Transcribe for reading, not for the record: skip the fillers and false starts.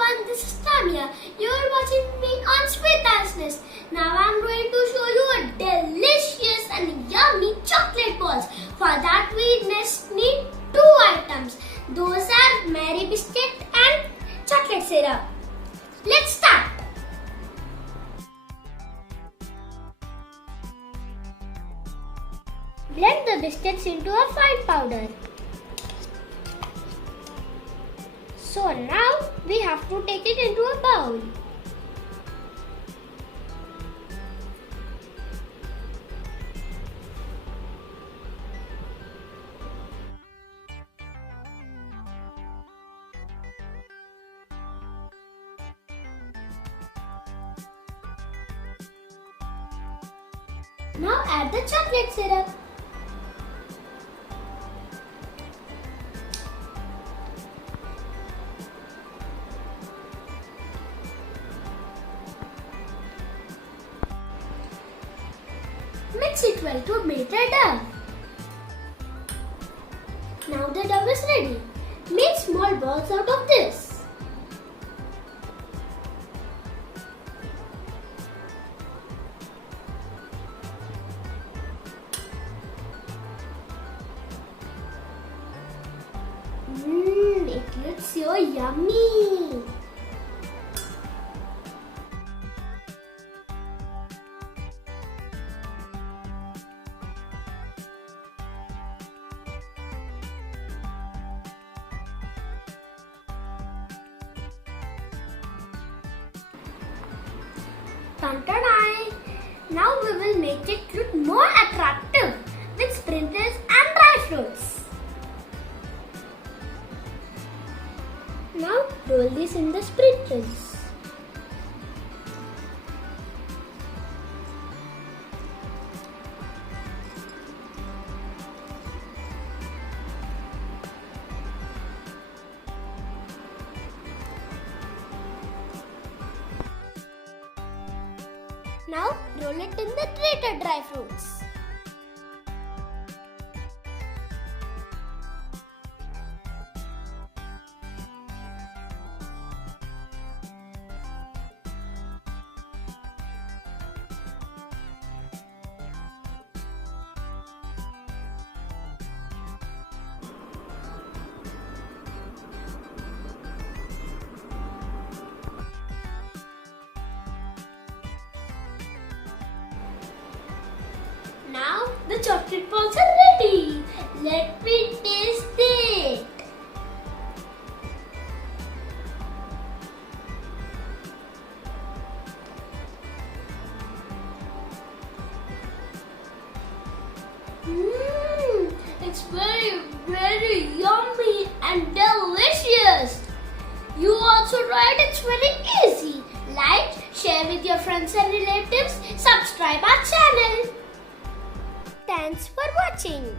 everyone, this is Tanya. You are watching me on Swetha's. Now I am going to show you a delicious and yummy chocolate balls. For that we need two items. Those are Mary Biscuit and chocolate syrup. Let's start. Blend the biscuits into a fine powder. So now we have to take it into a bowl. Now add the chocolate syrup. Mix it well to make a dough. Now the dough is ready. Make small balls out of this. It looks so yummy. Tantanai! Now we will make it look more attractive with sprinkles and dry fruits. Now roll this in the sprinkles. Now roll it in the grated dry fruits. Now the chocolate balls are ready. Let me taste it. It's very yummy and delicious. You also try it. It's very easy. Like, share with your friends and relatives. Subscribe our channel. Thanks for watching.